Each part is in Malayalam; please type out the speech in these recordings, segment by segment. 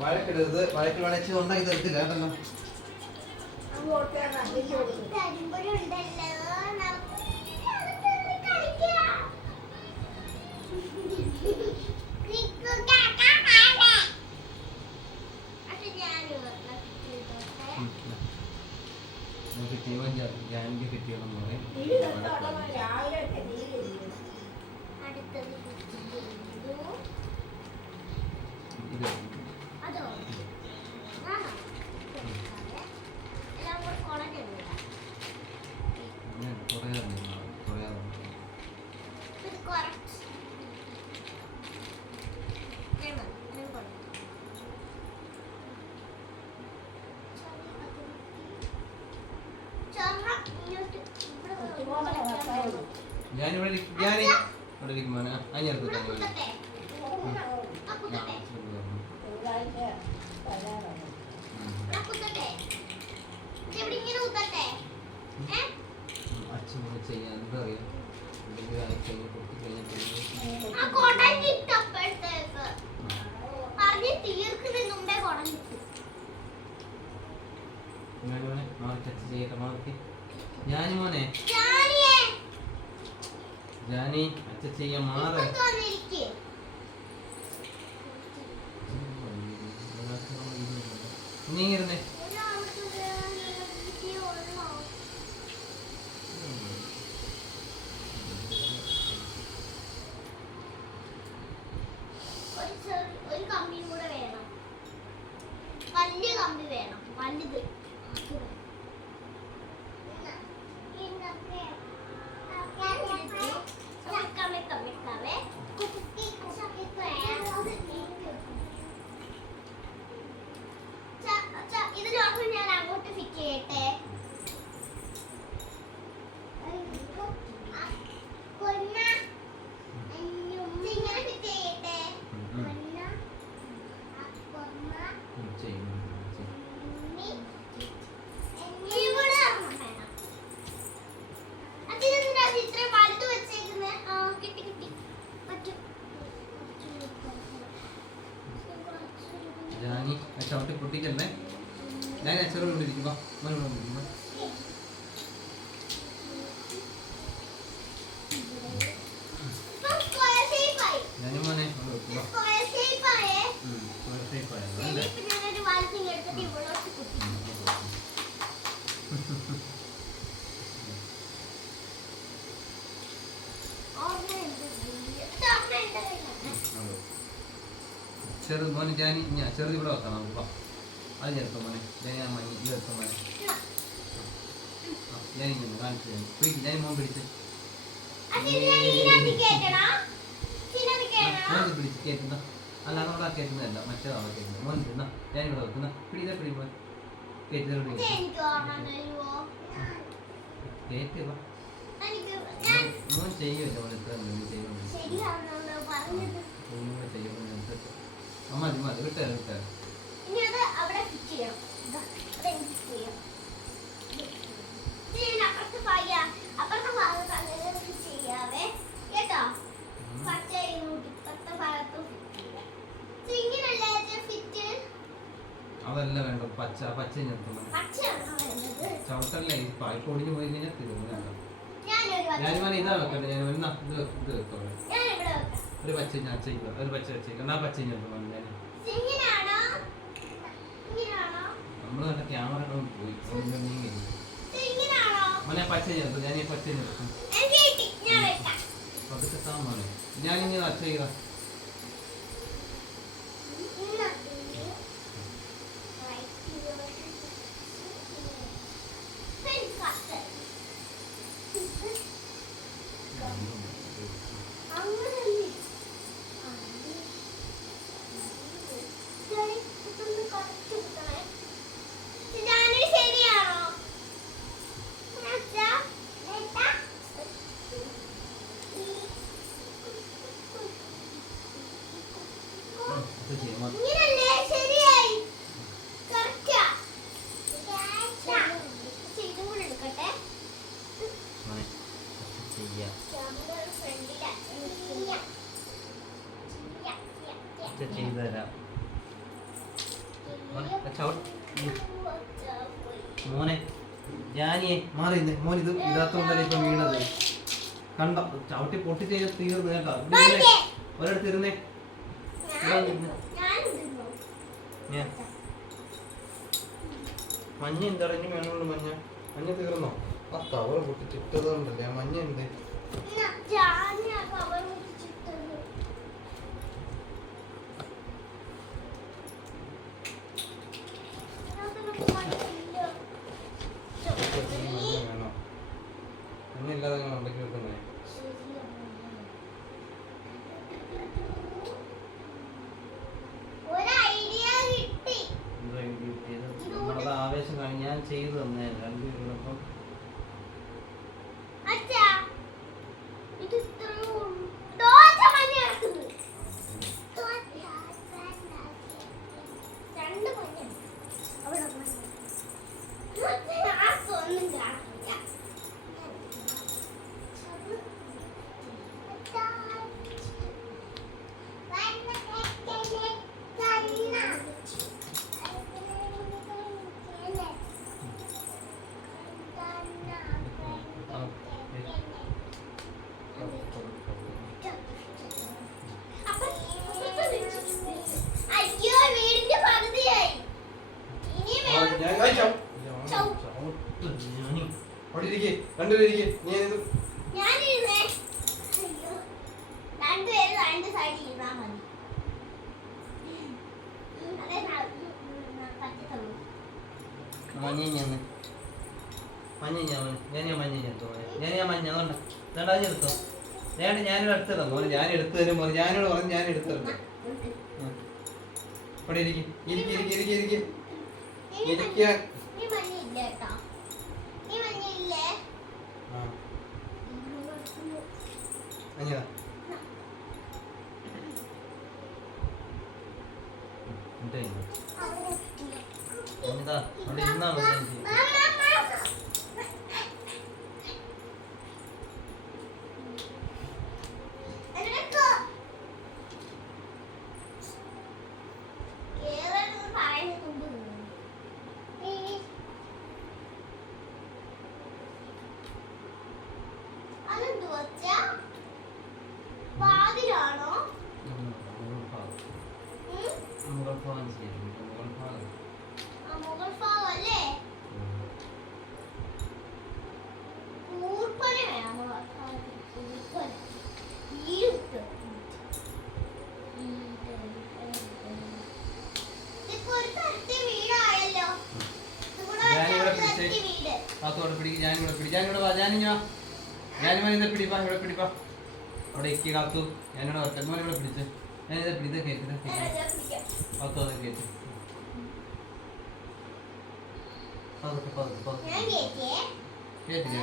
വഴക്കിടരുത്. വഴക്കിൽ വേണേച്ച് ഉണ്ടാക്കി തരത്തില്ല കേട്ടല്ലോ. കിട്ടിയെന്ന് പറയും. ഞാനിവിടെ ഇരിക്കുമ്പോഴാണ് അതിനടുത്ത് അച്ഛൻ ചെയ്യാൻ എന്താ അറിയാം. മോനെ ജാനി അച്ഛ ചെയ്യാൻ മാറി നീ ഇരുന്നേ. ഒരു കമ്പി കൂടെ വേണം. വലിയ കമ്പി വേണം. വലുത് ഇതിനോട് ഞാൻ അങ്ങോട്ട് ഫിറ്റ് ചെയ്യട്ടെ. ഇങ്ങനെ ഫിറ്റ് ചെയ്യട്ടെ. ജാനി ചവിട്ടി പൊട്ടിക്കല്ലേ. ഞാൻ അച്ഛനോട് കൊണ്ടിരിക്കുമ്പോ മോനെ ചെറുത് മോനെ ജാനി ഞാൻ ചെറുത് ഇവിടെ വെക്കാം നമുക്ക്. അത് ചേർത്തോ മോനെ ജാനി. ആ മഞ്ഞ ഇത് എടുത്തോ മോനെ. ഞാൻ കാണിച്ചു പിടിക്കും. ഞാൻ മോൻ പിടിച്ച് പിടിച്ച് കയറ്റുന്ന അല്ലാതെ അവിടെ കയറ്റുന്നതല്ല, മറ്റേതാണ് കയറ്റുന്നത്. മോൻ തിന്ന ഞാൻ ഇവിടെ വെക്കുന്ന പിടിച്ച പിടി മോൻ കയറ്റുന്ന കയറ്റുക. മോൻ ചെയ്യുമല്ലോ മോൻ എത്ര ചെയ്യുമ്പോൾ അമ്മ മതി വിട്ടേരം വിട്ടേരം. അതല്ല വേണ്ട പച്ച പച്ച ചവിട്ടല്ലേ പായ്പ ഒടിഞ്ഞു പോയി കഴിഞ്ഞാൽ തിരുവല്ല. ഞാനിങ്ങനെ ഇതാ വെക്കട്ടെ. ഞാൻ എന്നാ ഇത് വെക്കോളെ. ഒരു പച്ച ഞാൻ ചെയ്യുക. ഒരു പച്ച വെച്ചേക്കാം. എന്നാ പച്ച ഞാൻ നമ്മള് കണ്ട ക്യാമറ പോയി മോനെ പച്ച ചേർത്തു. ഞാൻ ഈ പച്ച ചേർക്കും. പതുക്കെ താ മോനെ. ഞാനിങ്ങനെ പച്ച ചെയ്യുക. ചെയ്തു തരാം. മോനെ ഞാനിയെ മാറിയിരുന്നേ മോൻ ഇത് ഇടാത്തോണ്ടല്ലേ ഇപ്പൊ വീണത് കണ്ടോ ചവിട്ടി പൊട്ടിച്ച് കഴിഞ്ഞാൽ തീർന്നു കേട്ടോ ഒരിടത്ത് ഇരുന്നേ മഞ്ഞ എന്താ ഇനി വേണമുള്ളൂ മഞ്ഞ മഞ്ഞ തീർന്നോ ആ കവർ പൊട്ടിച്ചിട്ടതുകൊണ്ടല്ലേ ആ മഞ്ഞ എന്തേ വേണോ മഞ്ഞ ഇല്ലാതെ അങ്ങനെ ഉണ്ടാക്കി വെക്കുന്നേ നമ്മളത് ആവേശം കാണി ഞാൻ ചെയ്തു തന്നെ രണ്ടുപേരോടൊപ്പം ഞാനെടുത്തോ ഞാനും എടുത്തതാ മോനെ ഞാൻ എടുത്തു തരും മോനെ ഞാനോട് പറഞ്ഞു ഞാൻ എടുത്തു തരും അവിടെ ഇരിക്കും എന്താ അവിടെ ഇരുന്നാ മതി പിടിപ്പാ അവിടെ ഇക്കി കാത്തു ഞാനിവിടെ ഒറ്റമോനെ ഇവിടെ പിടിച്ച് ഞാനിത് പിടിച്ച കേട്ടിട്ട് പത്തോ അത് കേട്ടു കേട്ടില്ല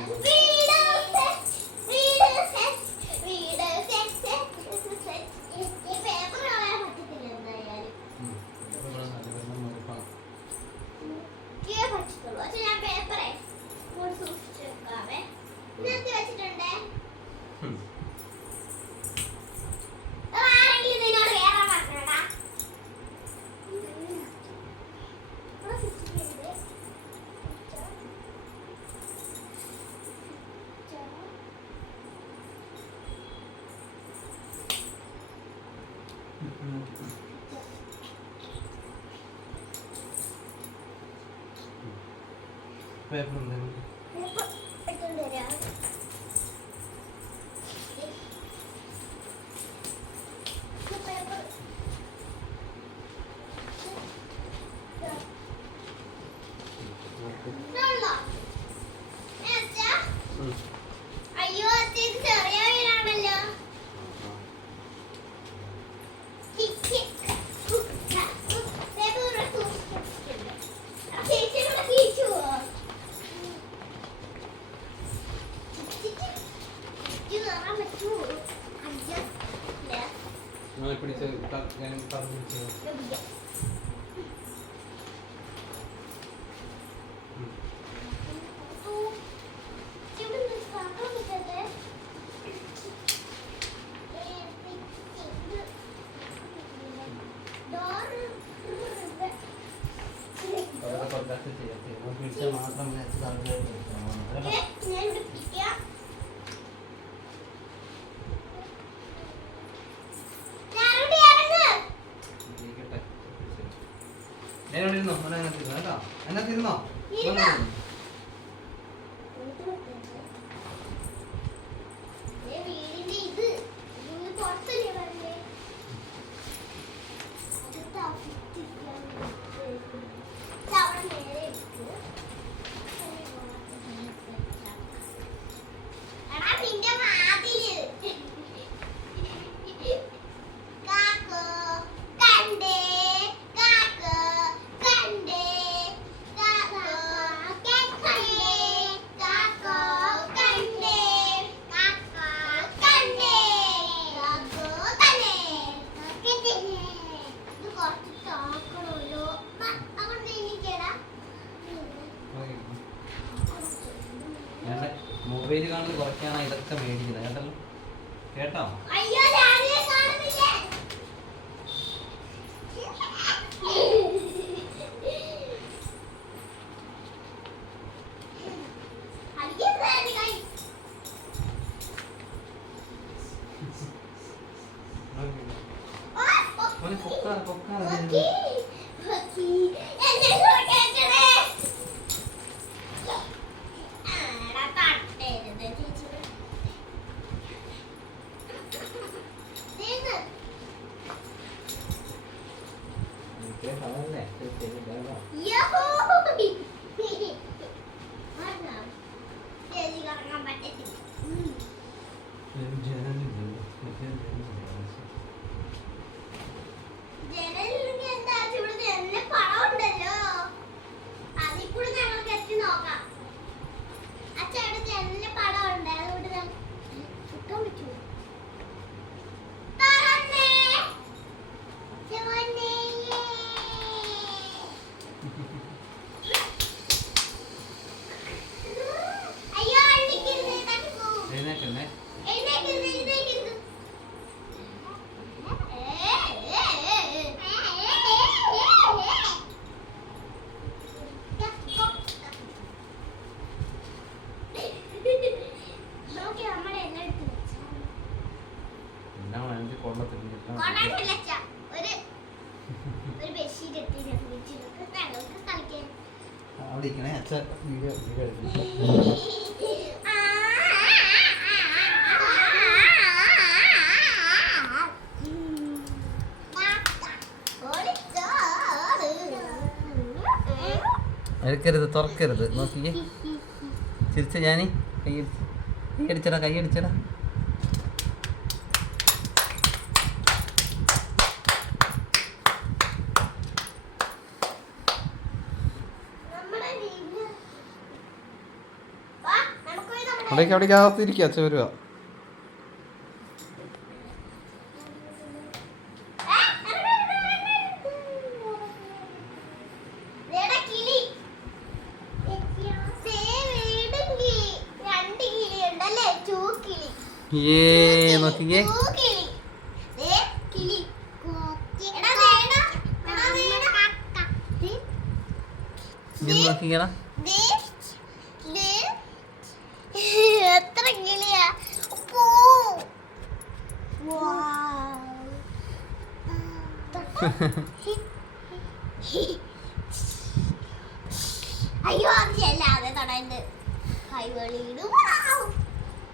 പേപ്പർ അയ്യോ ചെറിയ വീടാണല്ലോ പിടിച്ച് ഞാൻ പറഞ്ഞു podcast ചെയ്യാം. നമുക്ക് പിടിച്ചാൽ മാത്രമേ അച്ഛൻ താല്പര്യം കേട്ടോ. ഞാനിവിടെ പിടിക്കാം. ഞാനിവിടെ ഇറങ്ങ്. ഇരിക്കട്ടെ. ഞാനിവിടെ ഇരുന്നോ? മോനെ അതിനകത്ത് ഇരുന്നോ കേട്ടോ. അതിനകത്ത് ഇരുന്നോ? ഇരുന്നോ? വീടിന്റെ ഇത് പുറത്തല്ലേ പറഞ്ഞേ? അവിടെ നേരെ ഇട്ടു. എടാ നിന്റെ വാതില് കാക്കോ കണ്ടേ കാക്കോ കണ്ടേ കാക്കോ കണ്ടേ കാക്കോ കണ്ടേ കാക്കോ കണ്ടേ കാക്കോ തന്നെ ഇത് കുറച്ച് ചോക്കണല്ലോ അങ്ങോട്ട് എനിക്കടാ മൊബൈൽ കാണുന്നത് കുറയ്ക്കാനാണ് ഇതൊക്കെ മേടിക്കുന്നത് കേട്ടല്ലോ. കേട്ടോ? അയ്യോ രാവിലെ കാണുന്നില്ലേ അടിക്കരുത് കൈ മോനെ പൊക്കാതെ പൊക്കാതെ ഓക്കേ ഓക്കേ എന്നെ കൊണ്ടേ ആടാ തട്ടരുത് ചേച്ചി നീന്ന് അതല്ലേ കേട്ടോ. യഹൂ ആടാ ചേച്ചി കറങ്ങാൻ പറ്റത്തില്ല ജനലിൽ എന്താ ഇവിടെ ജനലിൽ പടം ഉണ്ടല്ലോ അതിൽ കൂടെ ഞങ്ങൾക്ക് എത്തി നോക്കാം അച്ഛാ ഇവിടെ ജനലിൽ പടം ഉണ്ട് അതുകൊണ്ട് ചുക്കാൻ പറ്റുമോ തുറന്നേ തുറന്നേ അയ്യോ അടിക്കരുത് തട്ടിപ്പോ എഴുന്നേക്കണേ. എഴുന്നേക്കരുത് എഴുന്നേക്കരുത് നോക്കി നമ്മളെ എല്ലാം എടുത്ത് വെച്ചു എന്നാ വേണമെങ്കിൽ കൊള്ളത്തില്ല. കൊണ്ടായിട്ടില്ല അച്ഛാ ഒരു ബെഡ്ഷീറ്റ് എടുത്ത് വെച്ചിട്ട് ഞങ്ങൾക്ക് കളിക്കാൻ അവിടെ ഇരിക്കണേ. അച്ഛൻ വീഡിയോ എടുക്കും. എടുക്കരുത്, തുറക്കരുത്. നോക്കിയേ ചിരിച്ച ഞാനീ കൈയടിച്ചടാ കൈയടിച്ചടാ. അവിടേക്ക് അകത്തിരിക്കുക. അച്ഛൻ വരുക. നോക്കിയേ നോക്കിക്കടാ. എത്ര കിളിയാ അയ്യോ അത് ചെല്ലാതെ തടയുന്നത് കൈവളിയിടും